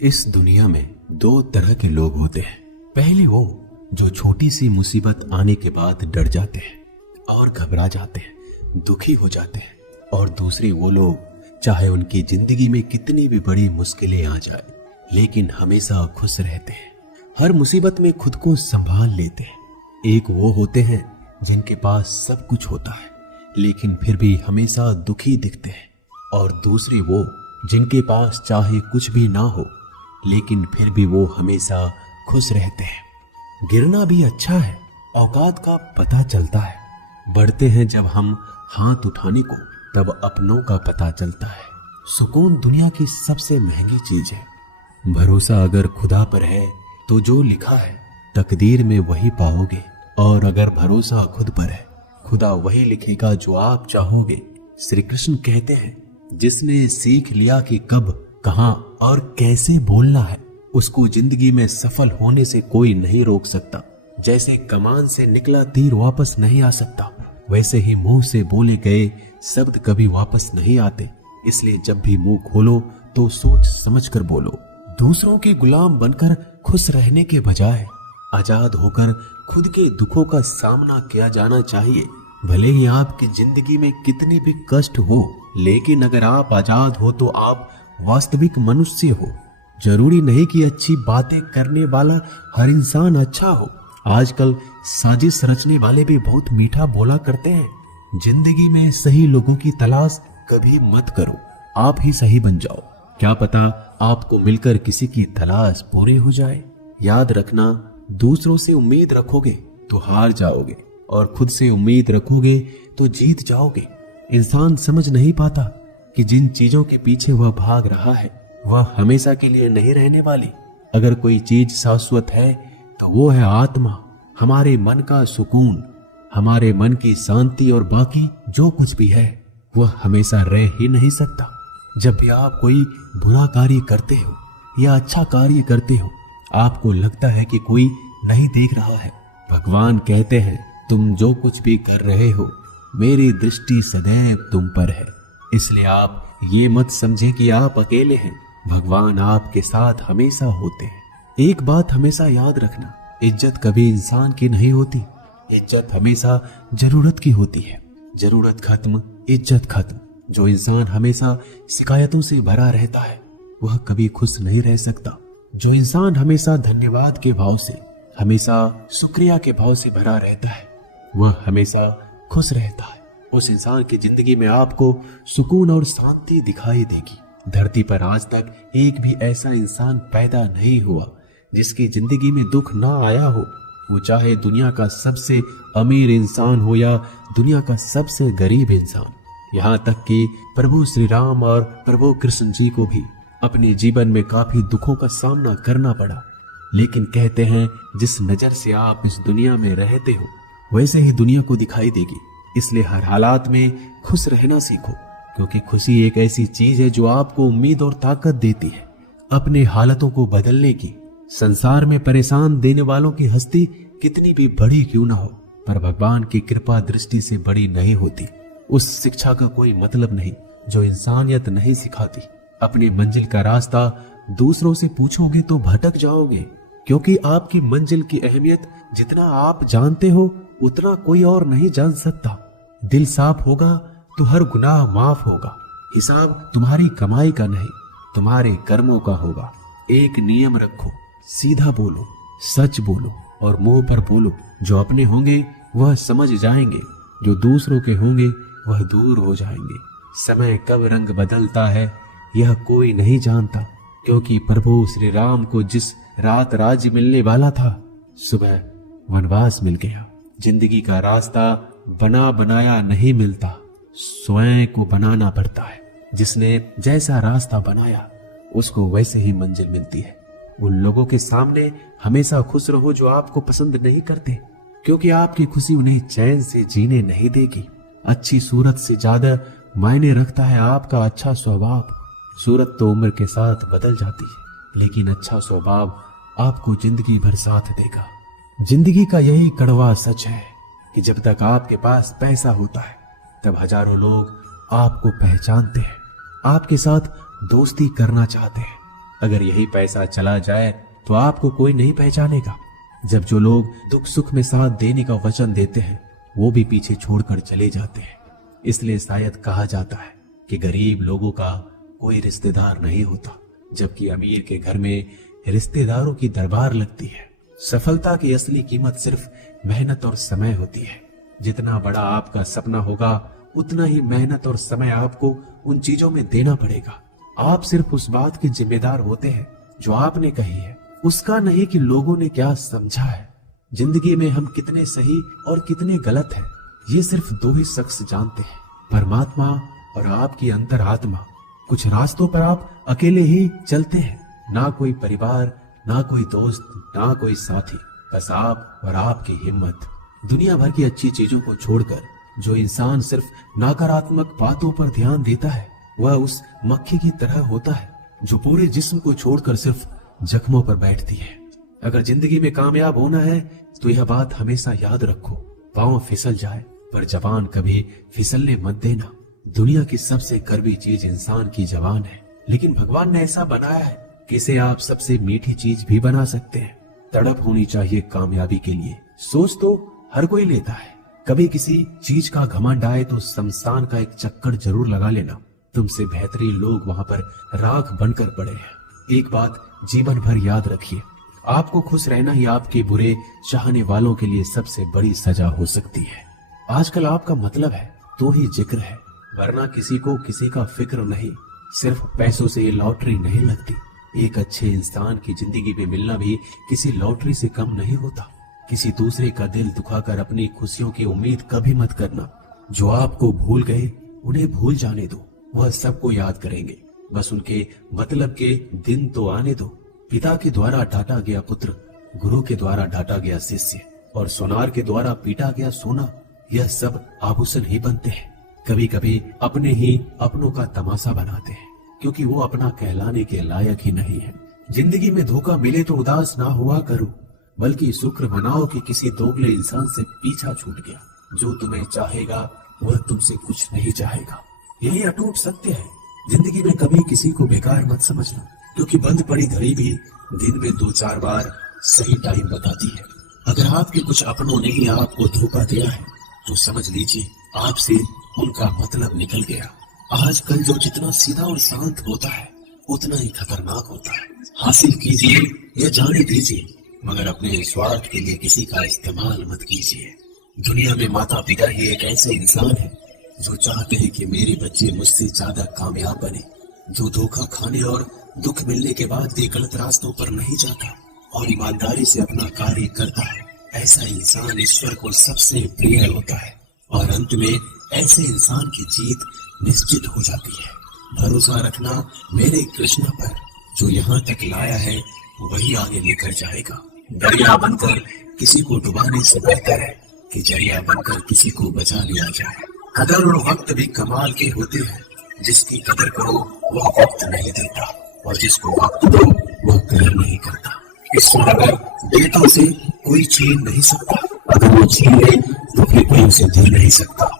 इस दुनिया में दो तरह के लोग होते हैं। पहले वो जो छोटी सी मुसीबत आने के बाद डर जाते हैं और घबरा जाते हैं, दुखी हो जाते हैं। और दूसरे वो लोग चाहे उनकी जिंदगी में कितनी भी बड़ी मुश्किलें आ जाए लेकिन हमेशा खुश रहते हैं, हर मुसीबत में खुद को संभाल लेते हैं। एक वो होते हैं जिनके पास सब कुछ होता है लेकिन फिर भी हमेशा दुखी दिखते हैं, और दूसरे वो जिनके पास चाहे कुछ भी ना हो लेकिन फिर भी वो हमेशा खुश रहते हैं। गिरना भी अच्छा है, औकात का पता चलता है। बढ़ते हैं जब हम हाथ उठाने को तब अपनों का पता चलता है। सुकून दुनिया की सबसे महंगी चीज है। भरोसा अगर खुदा पर है तो जो लिखा है तकदीर में वही पाओगे, और अगर भरोसा खुद पर है खुदा वही लिखेगा जो आप चाहोगे। श्री कृष्ण कहते हैं, जिसने सीख लिया कि कब, कहां और कैसे बोलना है उसको जिंदगी में सफल होने से कोई नहीं रोक सकता। जैसे कमान से निकला तीर वापस नहीं आ सकता, वैसे ही मुंह से बोले गए शब्द कभी वापस नहीं आते। इसलिए जब भी मुंह खोलो तो सोच समझ कर बोलो। दूसरों के गुलाम बनकर खुश रहने के बजाय आजाद होकर खुद के दुखों का सामना किया जाना चाहिए। भले ही आपकी जिंदगी में कितने भी कष्ट हो, लेकिन अगर आप आजाद हो तो आप वास्तविक मनुष्य हो। जरूरी नहीं कि अच्छी बातें करने वाला हर इंसान अच्छा हो। आजकल साजिश रचने वाले भी बहुत मीठा बोला करते हैं। जिंदगी में सही लोगों की तलाश कभी मत करो, आप ही सही बन जाओ। क्या पता आपको मिलकर किसी की तलाश पूरी हो जाए। याद रखना, दूसरों से उम्मीद रखोगे तो हार जाओगे, और खुद से उम्मीद रखोगे तो जीत जाओगे। इंसान समझ नहीं पाता कि जिन चीजों के पीछे वह भाग रहा है वह हमेशा के लिए नहीं रहने वाली। अगर कोई चीज शाश्वत है तो वो है आत्मा, हमारे मन का सुकून, हमारे मन की शांति, और बाकी जो कुछ भी है वह हमेशा रह ही नहीं सकता। जब भी आप कोई बुरा कार्य करते हो या अच्छा कार्य करते हो, आपको लगता है कि कोई नहीं देख रहा है। भगवान कहते हैं, तुम जो कुछ भी कर रहे हो मेरी दृष्टि सदैव तुम पर है। इसलिए आप ये मत समझें कि आप अकेले हैं, भगवान आपके साथ हमेशा होते हैं। एक बात हमेशा याद रखना, इज्जत कभी इंसान की नहीं होती, इज्जत हमेशा जरूरत की होती है। जरूरत खत्म, इज्जत खत्म। जो इंसान हमेशा शिकायतों से भरा रहता है वह कभी खुश नहीं रह सकता। जो इंसान हमेशा धन्यवाद के भाव से, हमेशा शुक्रिया के भाव से भरा रहता है वह हमेशा खुश रहता है। उस इंसान की जिंदगी में आपको सुकून और शांति दिखाई देगी। धरती पर आज तक एक भी ऐसा इंसान पैदा नहीं हुआ जिसकी जिंदगी में दुख ना आया हो। वो चाहे दुनिया का सबसे अमीर इंसान हो या दुनिया का सबसे गरीब इंसान। यहाँ तक कि प्रभु श्री राम और प्रभु कृष्ण जी को भी अपने जीवन में काफी दुखों का सामना करना पड़ा। लेकिन कहते हैं, जिस नजर से आप इस दुनिया में रहते हो वैसे ही दुनिया को दिखाई देगी। इसलिए हर हालात में खुश रहना सीखो, क्योंकि खुशी एक ऐसी चीज है जो आपको उम्मीद और ताकत देती है अपने हालातों को बदलने की। संसार में परेशान देने वालों की हस्ती कितनी भी बड़ी क्यों ना हो, पर भगवान की कृपा दृष्टि से बड़ी नहीं होती। उस शिक्षा का कोई मतलब नहीं जो इंसानियत नहीं सिखाती। अपनी मंजिल का रास्ता दूसरों से पूछोगे तो भटक जाओगे, क्योंकि आपकी मंजिल की अहमियत जितना आप जानते हो उतना कोई और नहीं जान सकता। दिल साफ होगा तो हर गुनाह माफ होगा। हिसाब तुम्हारी कमाई का नहीं, तुम्हारे कर्मों का होगा। एक नियम रखो, सीधा बोलो, सच बोलो और मुंह पर बोलो। जो अपने होंगे वह समझ जाएंगे, जो दूसरों के होंगे वह दूर हो जाएंगे। समय कब रंग बदलता है यह कोई नहीं जानता, क्योंकि प्रभु श्री राम को जिस रात राज्य मिलने वाला था सुबह वनवास मिल गया। जिंदगी का रास्ता बना बनाया नहीं मिलता, स्वयं को बनाना पड़ता है। जिसने जैसा रास्ता बनाया उसको वैसे ही मंजिल मिलती है। उन लोगों के सामने हमेशा खुश रहो जो आपको पसंद नहीं करते, क्योंकि आपकी खुशी उन्हें चैन से जीने नहीं देगी। अच्छी सूरत से ज्यादा मायने रखता है आपका अच्छा स्वभाव। सूरत तो उम्र के साथ बदल जाती है, लेकिन अच्छा स्वभाव आपको जिंदगी भर साथ देगा। जिंदगी का यही कड़वा सच है कि जब तक आपके पास पैसा होता है तब हजारों लोग आपको पहचानते हैं, आपके साथ दोस्ती करना चाहते हैं, अगर यही पैसा चला जाए तो आपको कोई नहीं पहचानेगा। जब जो लोग दुख सुख में साथ देने का वचन देते हैं वो भी पीछे छोड़कर चले जाते हैं। इसलिए शायद कहा जाता है कि गरीब लोगों का कोई रिश्तेदार नहीं होता, जबकि अमीर के घर में रिश्तेदारों की दरबार लगती है। सफलता की असली कीमत सिर्फ मेहनत और समय होती है। जितना बड़ा आपका सपना होगा उतना ही मेहनत और समय आपको उन चीजों में देना पड़ेगा। आप सिर्फ उस बात के जिम्मेदार होते हैं जो आपने कही है, उसका नहीं कि लोगों ने क्या समझा है। जिंदगी में हम कितने सही और कितने गलत हैं ये सिर्फ दो ही शख्स जानते हैं, परमात्मा और आपकी अंतरात्मा। कुछ रास्तों पर आप अकेले ही चलते हैं, ना कोई परिवार, ना कोई दोस्त, ना कोई साथी, बस आप और आपकी हिम्मत। दुनिया भर की अच्छी चीजों को छोड़कर जो इंसान सिर्फ नकारात्मक बातों पर ध्यान देता है वह उस मक्खी की तरह होता है जो पूरे जिस्म को छोड़कर सिर्फ जख्मों पर बैठती है। अगर जिंदगी में कामयाब होना है तो यह बात हमेशा याद रखो, पांव फिसल जाए पर जबान कभी फिसलने मत देना। दुनिया की सबसे कड़वी चीज इंसान की जबान है, लेकिन भगवान ने ऐसा बनाया है कि इसे आप सबसे मीठी चीज भी बना सकते हैं। तड़प होनी चाहिए कामयाबी के लिए। सोच तो हर कोई लेता है, कभी किसी चीज का घमंड आए तो शमशान का एक चक्कर जरूर लगा लेना। तुमसे बेहतरीन लोग वहां पर राख बनकर पड़े हैं। एक बात जीवन भर याद रखिए, आपको खुश रहना ही आपके बुरे चाहने वालों के लिए सबसे बड़ी सजा हो सकती है। आजकल आपका मतलब है तो ही जिक्र है, वरना किसी को किसी का फिक्र नहीं। सिर्फ पैसों से ये लॉटरी नहीं लगती। एक अच्छे इंसान की जिंदगी में मिलना भी किसी लॉटरी से कम नहीं होता। किसी दूसरे का दिल दुखाकर अपनी खुशियों की उम्मीद कभी मत करना। जो आपको भूल गए उन्हें भूल जाने दो, वह सबको याद करेंगे, बस उनके मतलब के दिन तो आने दो। पिता के द्वारा डांटा गया पुत्र, गुरु के द्वारा डांटा गया शिष्य और सोनार के द्वारा पीटा गया सोना, यह सब आभूषण ही बनते हैं। कभी कभी अपने ही अपनों का तमाशा बनाते हैं क्योंकि वो अपना कहलाने के लायक ही नहीं है। जिंदगी में धोखा मिले तो उदास ना हुआ करो, बल्कि शुक्र मनाओ कि किसी दोगले इंसान से पीछा छूट गया। जो तुम्हें चाहेगा वह तुमसे कुछ नहीं चाहेगा, यही अटूट सत्य है। जिंदगी में कभी किसी को बेकार मत समझना, क्योंकि बंद पड़ी घड़ी भी दिन में 2-4 बार सही टाइम बताती है। अगर आपके कुछ अपनों ने ही आपको धोखा दिया है तो समझ लीजिए आपसे उनका मतलब निकल गया। आजकल जो जितना सीधा और शांत होता है उतना ही खतरनाक होता है। हासिल कीजिए या जाने दीजिए, मगर अपने स्वार्थ के लिए किसी का इस्तेमाल मत कीजिए। दुनिया में माता पिता ही एक ऐसे इंसान है जो चाहते हैं कि मेरे बच्चे मुझसे ज्यादा कामयाब बने, जो धोखा खाने और दुख मिलने के बाद भी गलत रास्तों पर नहीं जाता और ईमानदारी से अपना कार्य करता है। ऐसा इंसान ईश्वर को सबसे प्रिय होता है और अंत में ऐसे इंसान की जीत निश्चित हो जाती है। भरोसा रखना मेरे कृष्णा पर, जो यहाँ तक लाया है वही आगे लेकर जाएगा। दरिया बनकर किसी को डुबाने से बेहतर है कि जरिया बनकर किसी को बचा लिया जाए। कदर और वक्त भी कमाल के होते हैं। जिसकी कदर करो वह वक्त नहीं देता और जिसको वक्त दो वह कदर नहीं करता। ईश्वर अगर देता से कोई छीन नहीं सकता, अगर वो छीन ले तो फिर कोई उसे दे नहीं सकता।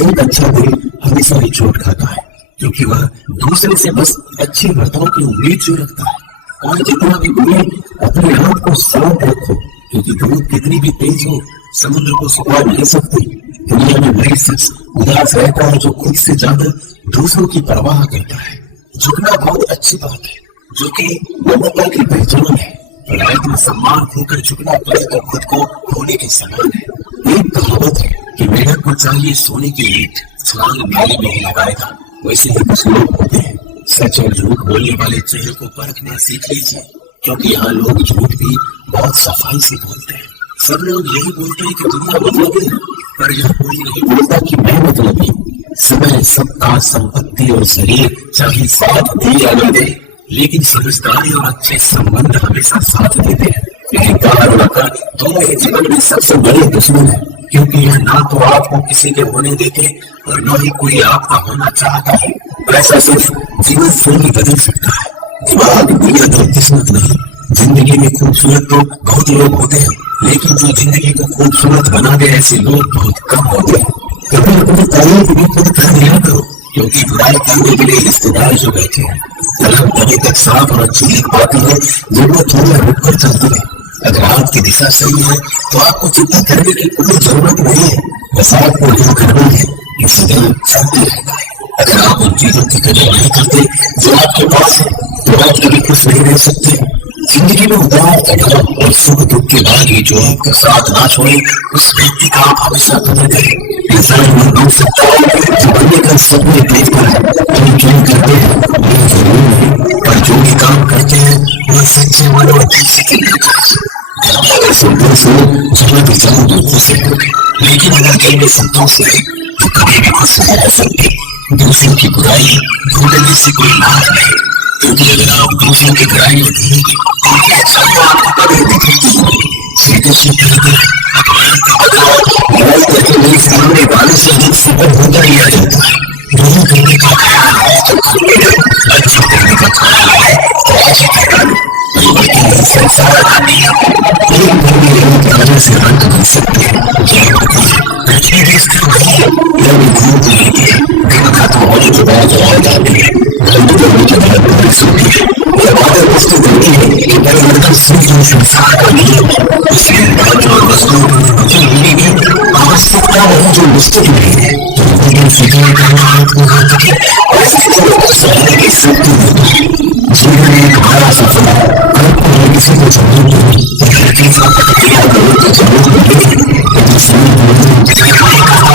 एक अच्छा दिल हमेशा ही चोट खाता है, क्योंकि वह दूसरे से बस अच्छे बर्ताव की उम्मीद जो रखता है। और जितना भी बोले अपने आप को शांत रखो, क्योंकि धूप कितनी भी तेज हो समुद्र को सुखा नहीं सकती। दुनिया में वही शख्स उदास रहता है जो खुद से ज्यादा दूसरों की परवाह करता है। झुकना बहुत अच्छी बात है, जो कि ममता की पहचान है, और आत्मसम्मान खोकर झुकना पड़े तो खुद को खोने के समान है। एक कहावत है कि मेढक को चाहिए सोने की ईंट, छलांग नाली में ही लगाएगा। वैसे ही कुछ लोग होते हैं, सच और झूठ बोलने वाले चेहरे को परखना सीख लीजिए, क्योंकि यहाँ लोग झूठ भी बहुत सफाई से बोलते हैं। सब लोग यही बोलते हैं कि दुनिया मतलबी है, पर यह कोई नहीं बोलता कि मैं मतलबी हूँ। समय, सबका, संपत्ति और शरीर चाहे साथ दे या न दे, लेकिन समझदारी और अच्छे संबंध हमेशा साथ देते हैं। लेकिन प्यार और अकड़ दोनों ही जीवन में सबसे बड़े दुश्मन है, क्योंकि यह ना तो आपको किसी के होने देते और न ही कोई आपका होना चाहता है। ऐसा सिर्फ जीवन शैली बदल सकता है, दिमाग, नीयत और किस्मत नहीं। जिंदगी में खूबसूरत तो बहुत लोग होते हैं, लेकिन जो जिंदगी को खूबसूरत बना दे ऐसे लोग बहुत कम होते हैं। कभी अपनी तारीफ भी खुद कर लिया करो, क्योंकि बुराई करने के लिए रिश्तेदार जो बैठे हैं, कलम तभी तक साफ और अच्छी दिख पाती है जब वो थोड़ा रुक कर चलती है। अगर आपकी दिशा सही है तो आपको चिंता करने की कोई जरूरत नहीं है, बस आपको जो करनी है इसलिए चलते रहना है। अगर आप उन चीजों की कदर नहीं करते जो आपके पास है तो आप कभी खुश नहीं रह सकते। जिंदगी में उतार चढ़ाव और सुख दुख के बाद भी जो आपका साथ ना छोड़े उस व्यक्ति का आप हमेशा कदर करें। इंसान वो बन सकता है जो बनने का सपने देखता है, हम जो करते हैं वो जरूर है, पर जो भी काम करते हैं वो सच्चे मन और दिल से करना चाहिए। अगर संतोष हो जहाँ भी जाओ तो खुश है, लेकिन अगर दिल में संतोष है तो कभी भी खुश नहीं रह सकते। दूसरों की बुराई ढूंढने से कोई लाभ नहीं, क्योंकि अगर आप दूसरों की बुराई में ढूंढेंगे तो उनकी अच्छाई आपको कभी दिखेगी। सीधे सीधे अपमान का बदलाव बुराई करके नहीं सामने वाले से अधिक सफल होता ही आ जाता है। बुरा करने का ख्याल है तो करने का, अच्छा करने का ख्याल है तो आज ही कर डालो। लेकिन संसार का नियम एक भर में एक राजा से रंग बन सकते हैं। पृथ्वी देश का नहीं है, यह भी घूम रही है, दिन खत्म होने के बाद आ जाते हैं, बंद करने के बाद बारिश होती है। यह बादल पुष्टि करती है कि परिवर्तन सिर्फ संसार का नियम है। इसलिए राज्य और वस्तुओं की मुझे मिलेगी आवश्यकता नहीं जो निश्चित नहीं है, लेकिन फिक्र करना आत्मघातक है और स्थिति को सहने की शक्ति होती है। जीवन एक बड़ा सफर है, आपको हर किसी को जरूरत होगी, हर चीज का प्रतिक्रिया करो तो जरूरत होगी। यदि सही बोलने नहीं करता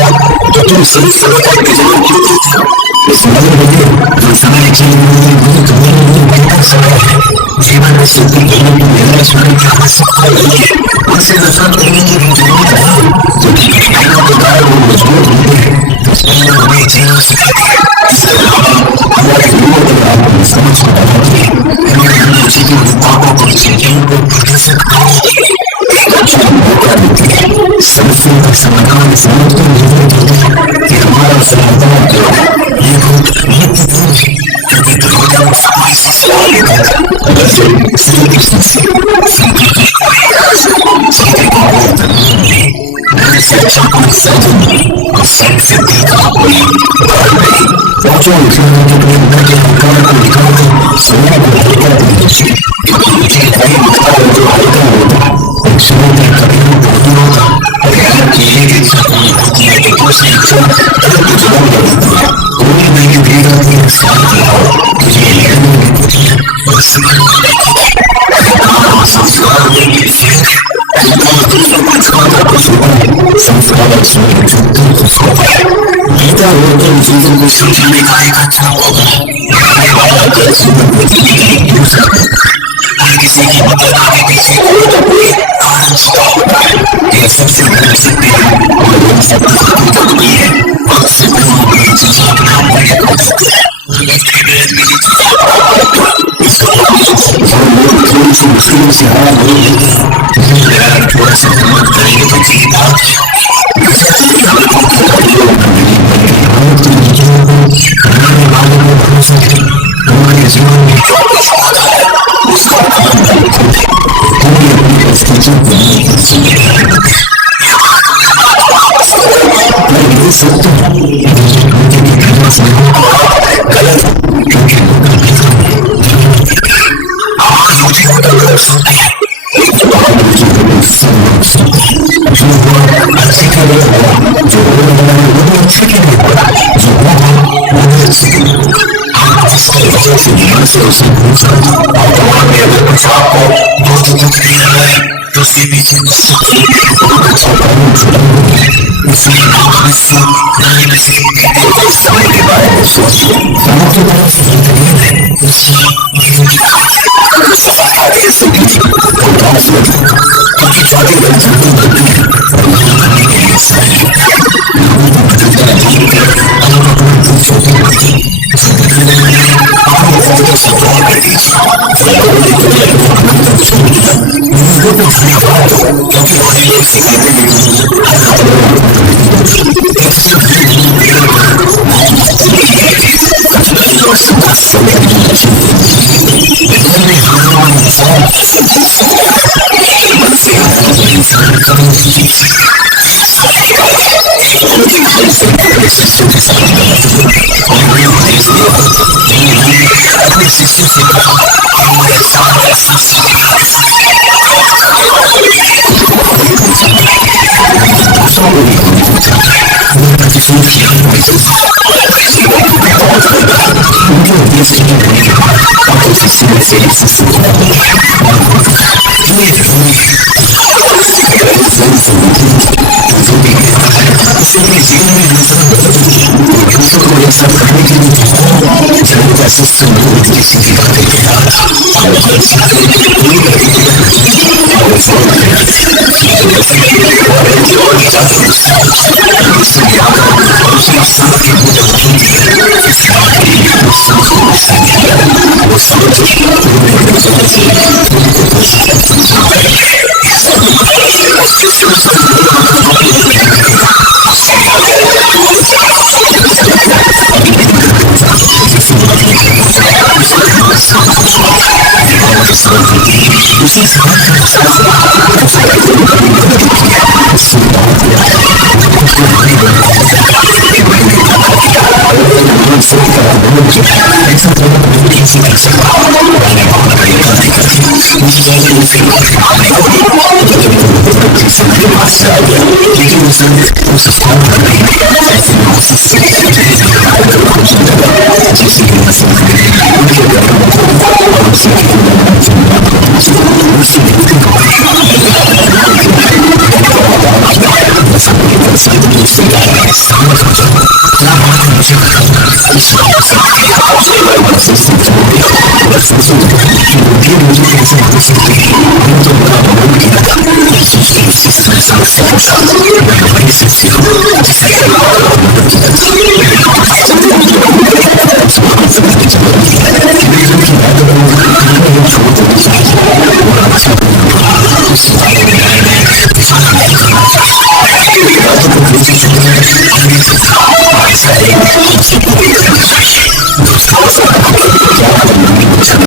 तो तुम सही समय पर जरूरत क्यों देते हो? इस नए बदले जो समय जीवन में वही तुम्हारे लिए बेहतर समय है। जीवन में सिद्धि करने की निराश होने की आवश्यकता नहीं है, उनसे नफरत करने की भी जरूरत नहीं, क्योंकि कठिनाइयों के कारण वो मजबूत होते हैं। कठिनाइयां हमें जीना सिखाती है, इसके अलावा हमारे लोगों को आपको समझ को बढ़ाती है, हमें हमें उसी की विभागों को चिंताओं को प्रदर्शित करने के लिए एक अच्छा मौका देती है। समस्या का समाधान समझते नहीं देते हैं कि हमारा समाधान क्या है, ये बहुत महत्वपूर्ण है, क्योंकि दुर्योधन समय से सवाल लेता था, अगर श्री कृष्ण से सीधी की कोई राज सीधी का कोई दलील नहीं, मैंने से अच्छा कोई साधन नहीं और संग सिद्धि का कोई बल नहीं। पांचों विषयों के प्रेरणा के आकार को निकालकर समय को हल्का दे दीजिए, क्योंकि मुझे नहीं लगता है जो हल्का होता है शुरू में कभी नहीं होता। अगर आपकी एक इच्छा पूरी होती है तो दूसरी इच्छा अलग गुजरान कर देती है। कोई नहीं देगा कि साथ लाओ तुझे लेने में कुछ है और समझ में संस्कार में संस्कार गीता लोगों जीवन को समझने का एक अच्छा मौका है। जीवन को जीने के लिए दूसरा हर किसी की मदद आगे पीछे कोई ना कोई कारण छिपा होता है। ये सबसे बड़ी शक्ति है और ये सबसे बड़ी ताकत है। बहुत से लोग अपनी चीजें अपना मूल्य खो देते हैं, थोड़ी सी मुश्किलों से हार हो लेते हैं, थोड़ा सा हिम्मत करेंगे तो जीत पाएंगे। बनाने वाले को भरोसा करें, हमारे जीवन में जो कुछ होता है उसका ध्यान रखें, पूरी अपनी स्थितियों को लेकर चलिए। मैं ये सोचता हूँ कि करना चाहिए गलत, क्योंकि आवाज मुझे होकर सुनते हैं, लेकिन आवाज मुझे सुनते हैं। जो हुआ अच्छे के लिए हुआ, जो वो भी अच्छे के लिए हुआ, जो हुआ वो भी अच्छे के लिए हुआ। आप जिसकी वजह से ध्यान से उसे पूछा और भगवान ने अगर कुछ आपको बहुत दुख दे रहा है तो उसके पीछे गुस्सा बहुत अच्छा कारण जुड़ा हुआ है। इसलिए भविष्य नए नसीब के लिए समय के बारे में सोचिए। आपके पास जिंदगी में उसकी अगर सफलता दे सके तो उदास हो जाएगा, क्योंकि ज्यादा लोग जल्दी बनते हैं और नहीं बनने के लिए समय लगता है। लोगों को बदलता नहीं कर आप अपना दिल छोटे रखिए, जो बदलने वाले आप लोगों से दुआ कर दीजिए, जो बदलने के लिए आनंद को छोड़ दिया लोगों को धन्यवाद दो, क्योंकि उन्हें ये सिखाते हैं कि हर खतरे में अक्सर धीरे धीरे मिलने पर बहुत मुश्किल है। कठिनाई और संघर्ष से लड़ने चाहिए, लेकिन में हारने वाला इंसान जीत सकता है, हिम्मत से हारने वाला इंसान कभी नहीं जीत सकता। It's